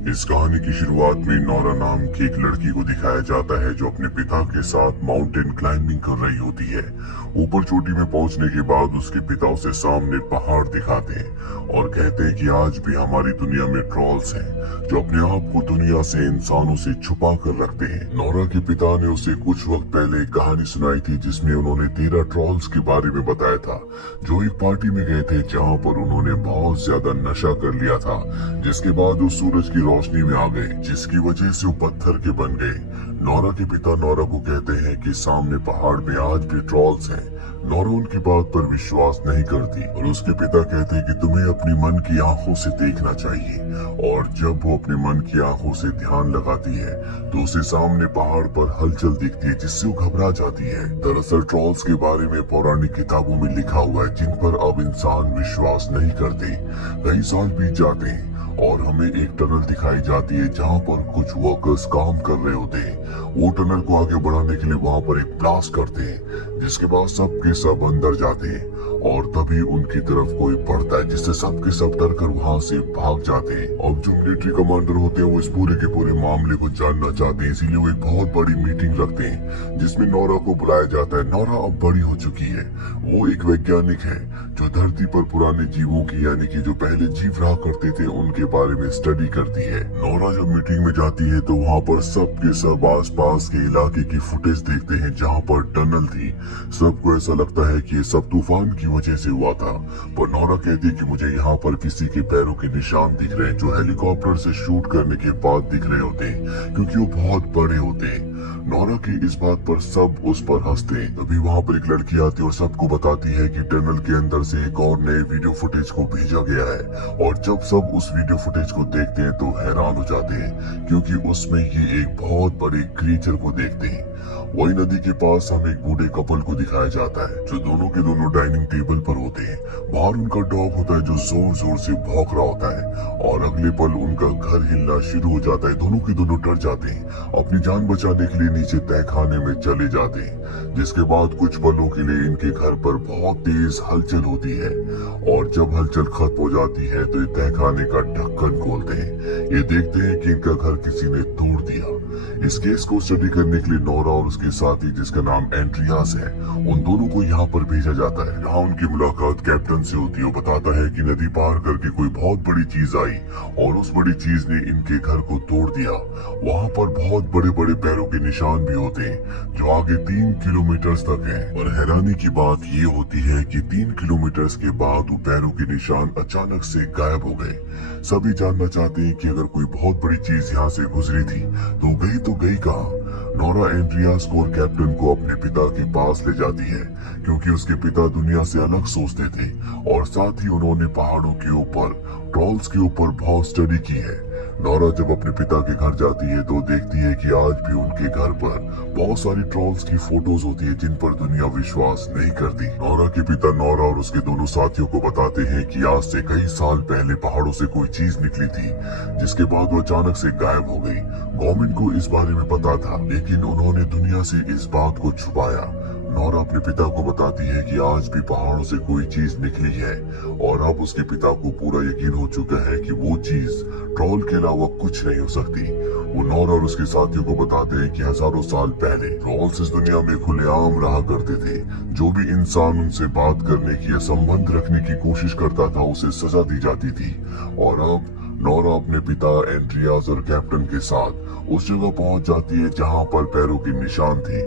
इस कहानी की शुरुआत में नौरा नाम की एक लड़की को दिखाया जाता है जो अपने पिता के साथ माउंटेन क्लाइंबिंग कर रही होती है। ऊपर चोटी में पहुंचने के बाद उसके पिता उसे सामने पहाड़ दिखाते हैं और कहते हैं कि आज भी हमारी दुनिया में ट्रॉल्स हैं जो अपने आप को दुनिया से इंसानों से छुपा कर रखते हैं। नौरा के पिता ने उसे कुछ वक्त पहले एक कहानी सुनाई थी जिसमें उन्होंने 13 ट्रॉल्स के बारे में बताया था जो एक पार्टी में गए थे जहाँ पर उन्होंने बहुत ज्यादा नशा कर लिया था, जिसके बाद वो सूरज की रोशनी में आ गए जिसकी वजह से वो पत्थर के बन गए। नौरा के पिता नौरा को कहते हैं कि सामने पहाड़ में आज भी ट्रॉल्स हैं। नौरा उनकी बात पर विश्वास नहीं करती और उसके पिता कहते हैं कि तुम्हें अपनी मन की आंखों से देखना चाहिए। और जब वो अपने मन की आंखों से ध्यान लगाती है तो उसे सामने पहाड़ पर हलचल दिखती है जिससे वो घबरा जाती है। दरअसल ट्रॉल्स के बारे में पौराणिक किताबों में लिखा हुआ है जिन पर अब इंसान विश्वास नहीं करते। कई साल बीत जाते हैं और हमें एक टनल दिखाई जाती है जहाँ पर कुछ वर्कर्स काम कर रहे होते हैं। वो टनल को आगे बढ़ाने के लिए वहाँ पर एक ब्लास्ट करते हैं जिसके बाद सब के सब अंदर जाते हैं और तभी उनकी तरफ कोई पड़ता है जिससे सब के सब डर कर वहाँ से भाग जाते हैं। अब जो मिलिट्री कमांडर होते हैं वो इस पूरे के पूरे मामले को जानना चाहते हैं, इसीलिए वो एक बहुत बड़ी मीटिंग रखते हैं जिसमें नौरा को बुलाया जाता है। नौरा अब बड़ी हो चुकी है, वो एक वैज्ञानिक है जो धरती पर पुराने जीवों की यानी कि जो पहले जीव रहा करते थे उनके बारे में स्टडी करती है। नौरा जब मीटिंग में जाती है तो वहाँ पर सब के सब आसपास के इलाके की फुटेज देखते हैं जहाँ पर टनल थी। सबको ऐसा लगता है कि ये सब तूफान की वजह से हुआ था, पर नौरा कहती है कि मुझे यहाँ पर किसी के पैरों के निशान दिख रहे हैं जो हेलीकॉप्टर से शूट करने के बाद दिख रहे होते हैं क्योंकि वो बहुत बड़े होते हैं। नौरा की इस बात पर सब उस पर हंसते हैं। तभी वहाँ पर एक लड़की आती है और सबको बताती है कि टनल के अंदर से एक और नए वीडियो फुटेज को भेजा गया है। और जब सब उस वीडियो फुटेज को देखते हैं तो हैरान हो जाते हैं क्योंकि उसमें ये एक बहुत बड़े क्रीचर को देखते हैं। वही नदी के पास हमें एक बूढ़े कपल को दिखाया जाता है जो दोनों के दोनों डाइनिंग टेबल पर होते हैं। बाहर उनका डॉग होता है जो जोर जोर से भौंक रहा होता है और अगले पल उनका घर हिलना शुरू हो जाता है। दोनों के दोनों डर जाते हैं, अपनी जान बचाने के लिए नीचे तहखाने में चले जाते हैं। जिसके बाद कुछ पलों के लिए इनके घर पर बहुत तेज हलचल होती है और जब हलचल खत्म हो जाती है तो ये तहखाने का ढक्कन खोलते हैं। ये देखते हैं कि इनका घर किसी ने तोड़ दिया। इस केस को स्टडी करने के लिए नौरा और उसके साथी जिसका नाम एंड्रियास है उन दोनों को यहाँ पर भेजा जाता है। यहाँ उनकी मुलाकात कैप्टन से होती है। वो बताता है कि नदी पार करके कोई बहुत बड़ी चीज आई और उस बड़ी चीज ने इनके घर को तोड़ दिया। वहाँ पर बहुत बड़े बड़े पैरों के निशान भी होते हैं जो आगे 3 किलोमीटर तक है। और हैरानी की बात ये होती है कि 3 किलोमीटर के बाद वो पैरों के निशान अचानक से गायब हो गए। सभी जानना चाहते हैं कि अगर कोई बहुत बड़ी चीज यहाँ से गुजरी थी तो गई कहाँ। नौरा एंड्रियास को और कैप्टन को अपने पिता के पास ले जाती है क्योंकि उसके पिता दुनिया से अलग सोचते थे और साथ ही उन्होंने पहाड़ों के ऊपर ट्रॉल्स के ऊपर बहुत स्टडी की है। नौरा जब अपने पिता के घर जाती है तो देखती है कि आज भी उनके घर पर बहुत सारी ट्रॉल्स की फोटोज होती है जिन पर दुनिया विश्वास नहीं करती। नौरा के पिता नौरा और उसके दोनों साथियों को बताते हैं कि आज से कई साल पहले पहाड़ों से कोई चीज निकली थी जिसके बाद वो अचानक से गायब हो गई। गवर्नमेंट को इस बारे में पता था लेकिन उन्होंने दुनिया से इस बात को छुपाया। नौरा अपने पिता को बताती है कि आज भी पहाड़ों से कोई चीज निकली है और अब उसके पिता को पूरा यकीन हो चुका है कि वो चीज ट्रॉल के अलावा कुछ नहीं हो सकती। वो नौरा और उसके साथियों को बताते हैं कि हजारों साल पहले ट्रॉल्स इस दुनिया में खुलेआम रहा करते थे। जो भी इंसान उनसे बात करने की या संबंध रखने की कोशिश करता था उसे सजा दी जाती थी। और अब नौरा अपने पिता एंड्रियास और कैप्टन के साथ उस जगह पहुंच जाती है जहां पर पैरों के निशान थे।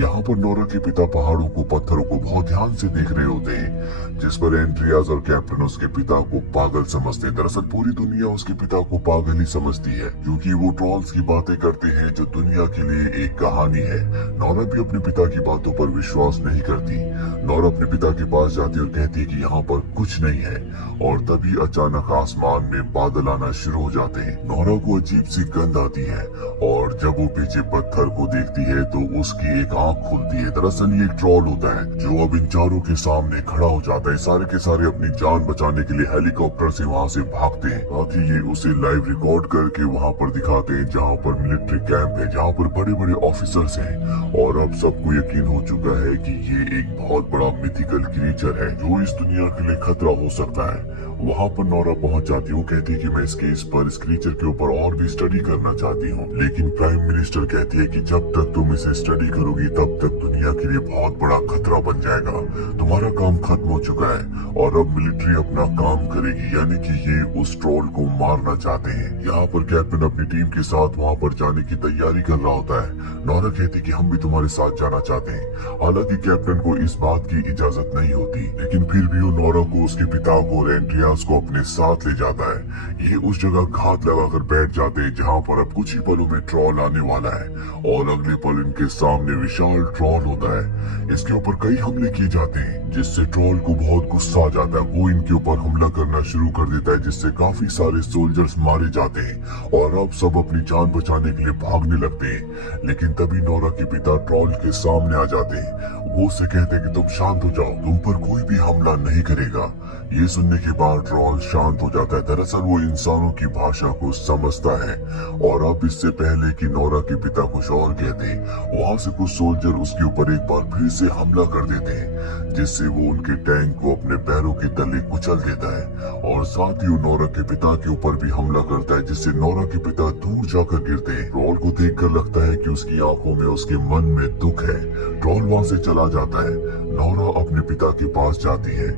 यहाँ पर नौरा के पिता पहाड़ों को पत्थरों को बहुत ध्यान से देख रहे होते हैं जिस पर एंड्रियास और कैप्टन उसके पिता को पागल समझते हैं। दरअसल पूरी दुनिया उसके पिता को पागल ही समझती है क्योंकि वो ट्रॉल्स की बातें करते हैं जो दुनिया के लिए एक कहानी है। नौरा भी अपने पिता की बातों पर विश्वास नहीं करती। नौरा अपने पिता के पास जाती और कहती है कि यहाँ पर कुछ नहीं है और तभी अचानक आसमान में बादल आना शुरू हो जाते हैं। नौरा को अजीब सी गंध आती है और जब वो पीछे पत्थर को देखती है तो उसकी एक आंख खुलती है। दरअसल ये एक ट्रॉल होता है जो अब इन चारों के सामने खड़ा हो जाता है। सारे के सारे अपनी जान बचाने के लिए हेलीकॉप्टर से वहाँ से भागते हैं ताकि ये उसे लाइव रिकॉर्ड करके वहाँ पर दिखाते हैं जहाँ पर मिलिट्री कैंप है जहाँ पर बड़े बड़े ऑफिसर्स हैं। और अब सबको यकीन हो चुका है कि ये एक बहुत बड़ा मिथिकल क्रीचर है जो इस दुनिया के लिए खतरा हो सकता है। वहाँ पर नोरा पहुंच जाती है। वो कहती है कि मैं इस केस पर, इस क्रीचर के ऊपर और भी स्टडी करना चाहती हूँ, लेकिन प्राइम मिनिस्टर कहती है कि जब तक तुम इसे स्टडी करोगी तब तक दुनिया के लिए बहुत बड़ा खतरा बन जाएगा। तुम्हारा काम खत्म हो चुका है और अब मिलिट्री अपना काम करेगी, यानी कि ये उस ट्रोल को मारना चाहते हैं। यहाँ पर कैप्टन अपनी टीम के साथ वहाँ पर जाने की तैयारी कर रहा होता है। नोरा कहती कि हम भी तुम्हारे साथ जाना चाहते हैं। हालांकि कैप्टन को इस बात की इजाजत नहीं होती, लेकिन फिर भी वो नोरा को, उसके पिता को और एंड्रियास को अपने साथ ले जाता है। ये उस जगह घात लगाकर बैठ जाते हैं जहाँ पर अब कुछ ही पलों में ट्रोल आने वाला है और अगले पल इनके सामने विशाल ट्रोल होता है। इसके ऊपर कई हमले किए जाते हैं जिससे ट्रोल को बहुत गुस्सा आ जाता है। वो इनके ऊपर हमला करना शुरू कर देता है जिससे काफी सारे सोल्जर्स मारे जाते हैं और अब सब अपनी जान बचाने के लिए भागने लगते हैं। लेकिन तभी नोरा के पिता ट्रोल के सामने आ जाते हैं। वो उससे कहते हैं कि तुम शांत हो जाओ, तुम पर कोई भी हमला नहीं करेगा। ये सुनने के बाद ट्रोल शांत हो जाता है। दरअसल वो इंसानों की भाषा को समझता है और अब इससे पहले कि नोरा के पिता कुछ और कहते, वहाँ से कुछ सोल्जर उसके ऊपर एक बार फिर से हमला कर देते हैं जिससे वो उनके टैंक को अपने पैरों के तले कुचल देता है और साथ ही वो नोरा के पिता के ऊपर भी हमला करता है जिससे नोरा के पिता दूर जाकर गिरते हैं। ट्रोल को देखकर लगता है कि उसकी आंखों में, उसके मन में दुख है। ट्रोल वहाँ से चला जाता है। नोरा अपने पिता के पास जाती है।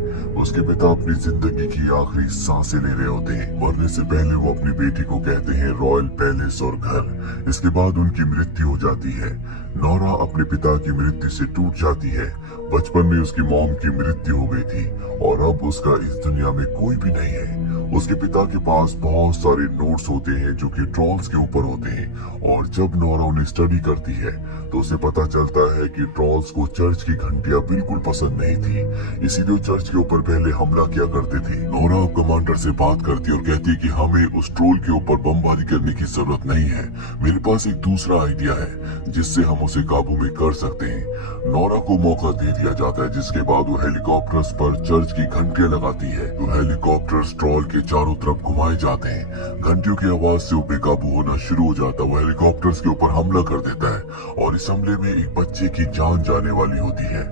उसके पिता अपनी जिंदगी की आखिरी सांसें ले रहे होते हैं। मरने से पहले वो अपनी बेटी को कहते हैं रॉयल पैलेस और घर। इसके बाद उनकी मृत्यु हो जाती है। नोरा अपने पिता की मृत्यु से टूट जाती है। बचपन में उसकी मॉम की मृत्यु हो गई थी और अब उसका इस दुनिया में कोई भी नहीं है। उसके पिता के पास बहुत सारे नोट्स होते हैं जो कि ट्रोल्स के ऊपर होते हैं और जब नोरा उन्हें स्टडी करती है तो उसे पता चलता है कि ट्रोल्स को चर्च की घंटियां बिल्कुल पसंद नहीं थी, इसीलिए वो चर्च के ऊपर पहले हमला किया करते थे। नोरा कमांडर से बात करती है और कहती है कि हमें उस ट्रोल के ऊपर बमबारी करने की जरूरत नहीं है। मेरे पास एक दूसरा आइडिया है जिससे हम उसे काबू में कर सकते हैं। नोरा को मौका दे दिया जाता है जिसके बाद वो हेलीकॉप्टर्स पर चर्च की घंटियां लगाती है। तो हेलीकॉप्टर्स ट्रोल के चारों तरफ घुमाए जाते हैं। घंटियों की आवाज से वो बेकाबू होना शुरू हो जाता है। वो हेलीकॉप्टर्स के ऊपर हमला कर देता है और इस हमले में एक बच्चे की जान जाने वाली होती है।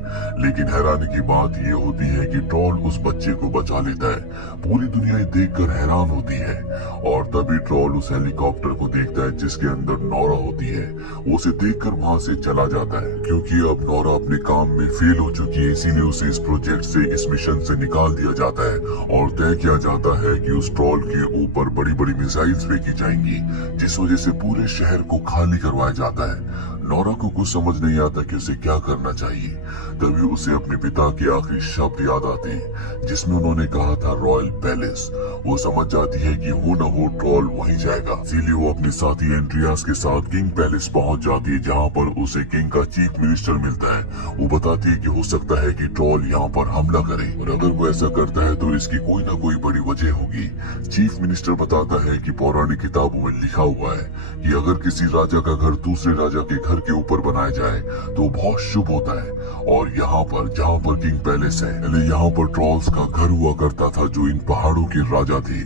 लेकिन हैरानी की बात ये होती है कि ट्रोल उस बच्चे को बचा लेता है। पूरी दुनिया ये देखकर हैरान होती है और तभी ट्रोल उस हेलीकॉप्टर को देखता है जिसके अंदर नोरा होती है। वो उसे देखकर वहाँ से चला जाता है क्योंकि अब नोरा अपने काम में फेल हो चुकी है, इसीलिए उसे इस प्रोजेक्ट से, इस मिशन से निकाल दिया जाता है और तय किया जाता है कि उस ट्रोल के ऊपर बड़ी बड़ी मिसाइल्स फेंकी जाएंगी जिस वजह से पूरे शहर को खाली करवाया जाता है। नोरा को कुछ समझ नहीं आता कि उसे क्या करना चाहिए। तभी उसे अपने पिता के आखिरी शब्द याद आते हैं जिसमें उन्होंने कहा था रॉयल पैलेस। वो समझ जाती है कि हो न हो ट्रोल वहीं जाएगा, इसीलिए वो अपने साथी एंड्रियास के साथ किंग पैलेस पहुंच जाती है जहां पर उसे किंग का चीफ मिनिस्टर मिलता है। वो बताती है कि हो सकता है कि ट्रोल यहाँ पर हमला करे और अगर वो ऐसा करता है तो इसकी कोई ना कोई बड़ी वजह होगी। चीफ मिनिस्टर बताता है कि पौराणिक किताबों में लिखा हुआ है कि अगर किसी राजा का घर दूसरे राजा के घर के ऊपर बनाया जाए तो बहुत शुभ होता है। और यहाँ पर जहाँ पर किंग पैलेस है, यहाँ पर ट्रोल्स का घर हुआ करता था जो इन पहाड़ों के राजा थे,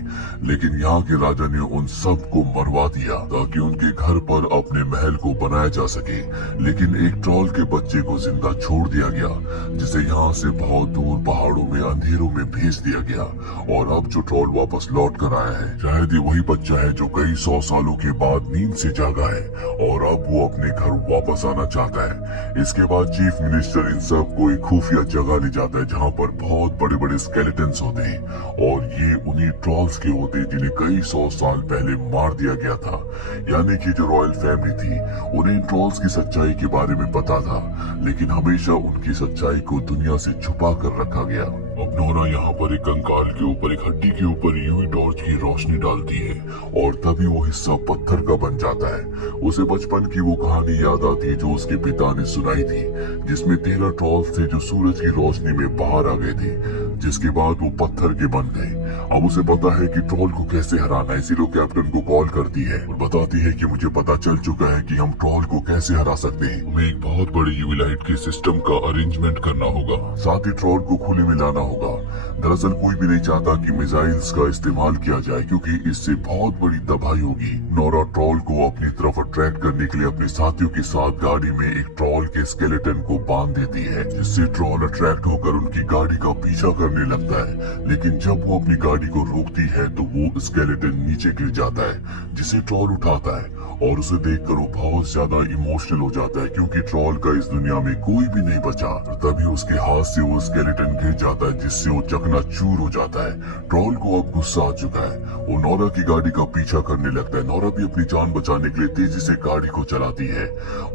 लेकिन यहाँ के राजा ने उन सब को मरवा दिया ताकि उनके घर पर अपने महल को बनाया जा सके। लेकिन एक ट्रोल के बच्चे को जिंदा छोड़ दिया गया जिसे यहाँ से बहुत दूर पहाड़ों में अंधेरों में भेज दिया गया और अब जो ट्रोल वापस लौट कर आया है शायद ये वही बच्चा है जो कई 100 सालों के बाद नींद से जागा है और अब वो अपने घर वापस आना चाहता है। इसके बाद चीफ मिनिस्टर इन सब को एक खुफिया जगह ले जाता है जहाँ पर बहुत बड़े बड़े स्केलेटन्स होते हैं और ये उन्हीं ट्रोल्स के होते हैं जिन्हें कई 100 साल पहले मार दिया गया था। यानी कि जो रॉयल फैमिली थी उन्हें इन ट्रोल्स की सच्चाई के बारे में पता था, लेकिन हमेशा उनकी सच्चाई को दुनिया से छुपा कर रखा गया। अब नोरा यहाँ पर एक कंकाल के ऊपर, एक हड्डी के ऊपर यूवी टॉर्च की रोशनी डालती है और तभी वो हिस्सा पत्थर का बन जाता है। उसे बचपन की वो कहानी याद आती है जो उसके पिता ने सुनाई थी जिसमें 13 ट्रोल्स थे जो सूरज की रोशनी में बाहर आ गए थे, जिसके बाद वो पत्थर के बन गए। अब उसे पता है कि ट्रोल को कैसे हराना है, इसीलिए कैप्टन को कॉल करती है और बताती है कि मुझे पता चल चुका है कि हम ट्रोल को कैसे हरा सकते हैं। हमें एक बहुत बड़ी यूवी लाइट के सिस्टम का अरेंजमेंट करना होगा, साथ ही ट्रोल को खुले में लाना होगा। दरअसल कोई भी नहीं चाहता कि मिसाइल्स का इस्तेमाल किया जाए क्योंकि इससे बहुत बड़ी तबाही होगी। नोरा ट्रोल को अपनी तरफ अट्रैक्ट करने के लिए अपने साथियों के साथ गाड़ी में एक ट्रोल के स्केलेटन को बांध देती है जिससे ट्रोल अट्रैक्ट होकर उनकी गाड़ी का पीछा करने लगता है, लेकिन जब वो अपनी गाड़ी को रोकती है तो वो स्केलेटन नीचे गिर जाता है, जिसे ट्रॉल उठाता है और उसे देखकर वो बहुत ज्यादा इमोशनल हो जाता है, क्योंकि ट्रॉल का इस दुनिया में कोई भी नहीं बचा। तभी उसके हाथ से वो स्केलेटन गिर जाता है, जिससे वो चकनाचूर हो जाता है। ट्रॉल को अब गुस्सा आ चुका है, वो नोरा की गाड़ी का पीछा करने लगता है। नोरा भी अपनी जान बचाने के लिए तेजी से गाड़ी को चलाती है।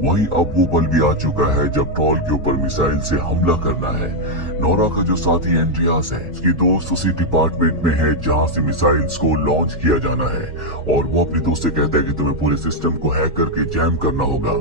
वहीं अब वो पल भी आ चुका है जब ट्रॉल के ऊपर मिसाइल से हमला करना है। नोरा का जो साथी एंड्रियास है, उसकी दोस्त उसी डिपार्टमेंट में है जहाँ से मिसाइल्स को लॉन्च किया जाना है, और वो अपनी दोस्त से कहता है कि तुम्हें पूरे सिस्टम को हैक करके जैम करना होगा।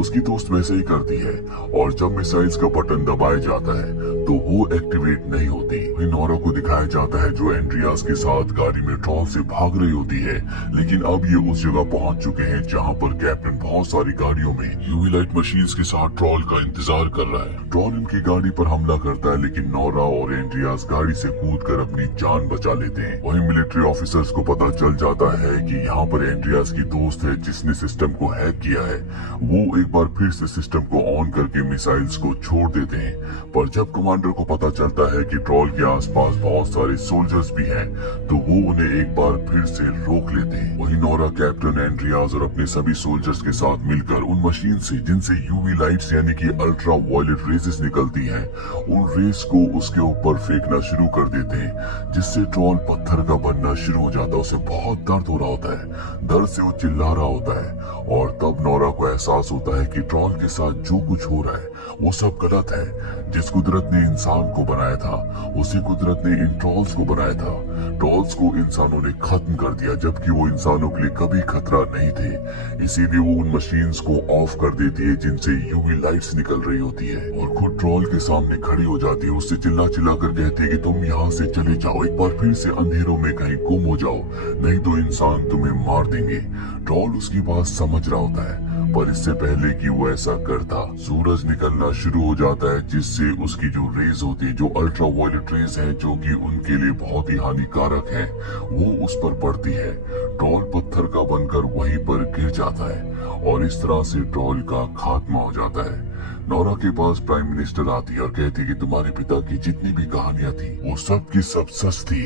उसकी दोस्त वैसे ही करती है, और जब मिसाइल्स का बटन दबाया जाता है तो वो एक्टिवेट नहीं होती। नोरा को दिखाया जाता है जो एंड्रियास के साथ गाड़ी में ट्रॉल से भाग रही होती है, लेकिन अब ये उस जगह पहुंच चुके हैं जहाँ पर कैप्टन बहुत सारी गाड़ियों में यूवी लाइट मशीन्स के साथ ट्रॉल का इंतजार कर रहा है। ट्रॉल इनकी गाड़ी पर हमला करता है, लेकिन नोरा और एंड्रियास गाड़ी से कूदकर अपनी जान बचा लेते हैं। वहीं मिलिट्री ऑफिसर्स को पता चल जाता है कि यहाँ पर एंड्रियास की दोस्त है जिसने सिस्टम को हैक किया है। वो एक बार फिर से सिस्टम को ऑन करके मिसाइल्स को छोड़ देते हैं, पर जब कमांडर को पता चलता है कि ट्रॉल के आसपास बहुत सारे सोल्जर्स भी हैं, तो वो उन्हें एक बार फिर से रोक लेते हैं। वहीं नोरा कैप्टन एंड्रियास और अपने सभी सोल्जर्स के साथ मिलकर उन मशीन से जिनसे यूवी लाइट्स यानी कि अल्ट्रा वायलेट रेजेस निकलती हैं, उन रेस को उसके ऊपर फेंकना शुरू कर देते हैं, जिससे ट्रॉल पत्थर का बनना शुरू हो जाता है। उसे बहुत दर्द हो रहा होता है, दर्द से वो चिल्ला रहा होता है, और तब नोरा को एहसास होता है कि ट्रॉल के साथ जो कुछ हो रहा है वो सब गलत है। जिस कुदरत ने इंसान को बनाया था, उसी कुदरत ने इन ट्रॉल्स को बनाया था। ट्रॉल्स को इंसानों ने खत्म कर दिया, जबकि वो इंसानों के लिए कभी खतरा नहीं थे। इसीलिए वो उन मशीन्स को ऑफ कर देती है जिनसे यूवी लाइट्स निकल रही होती है, और खुद ट्रॉल के सामने खड़ी हो जाती है। उससे चिल्ला चिल्ला कर कहती है कि तुम यहाँ से चले जाओ, एक बार फिर से अंधेरों में कहीं गुम हो जाओ, नहीं तो इंसान तुम्हें मार देंगे। ट्रॉल उसकी बात समझ रहा होता है, पर इससे पहले कि वो ऐसा करता, सूरज निकलना शुरू हो जाता है, जिससे उसकी जो रेज होती है, जो अल्ट्रा वायलेट रेज है, जो कि उनके लिए बहुत ही हानिकारक है, वो उस पर पड़ती है। ट्रॉल पत्थर का बनकर वहीं पर गिर जाता है, और इस तरह से ट्रॉल का खात्मा हो जाता है। नोरा के पास प्राइम मिनिस्टर आती है और कहती है कि तुम्हारे पिता की जितनी भी कहानियां थी वो सब की सब सच थी,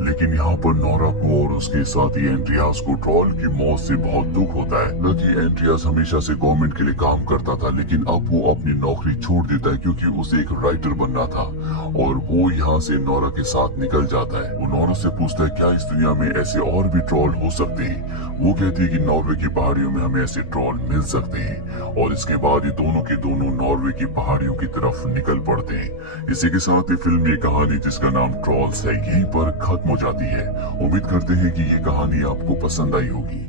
लेकिन यहाँ पर नोरा को और उसके साथी एंड्रियास को ट्रॉल की मौत से बहुत दुख होता है। न कि एंड्रियास हमेशा से गवर्नमेंट के लिए काम करता था, लेकिन अब वो अपनी नौकरी छोड़ देता है क्योंकि उसे एक राइटर बनना था, और वो यहाँ से नोरा के साथ निकल जाता है। वो नोरा से पूछता है क्या इस दुनिया में ऐसे और भी ट्रॉल हो सकते हैं। वो कहती है कि नॉर्वे की पहाड़ियों में हमें ऐसे ट्रॉल मिल सकते हैं, और इसके बाद ये दोनों के दोनों नॉर्वे की पहाड़ियों की तरफ निकल पड़ते हैं। इसी के साथ ये फिल्म, ये कहानी जिसका नाम ट्रॉल्स है, यहीं पर खत्म हो जाती है। उम्मीद करते हैं कि ये कहानी आपको पसंद आई होगी।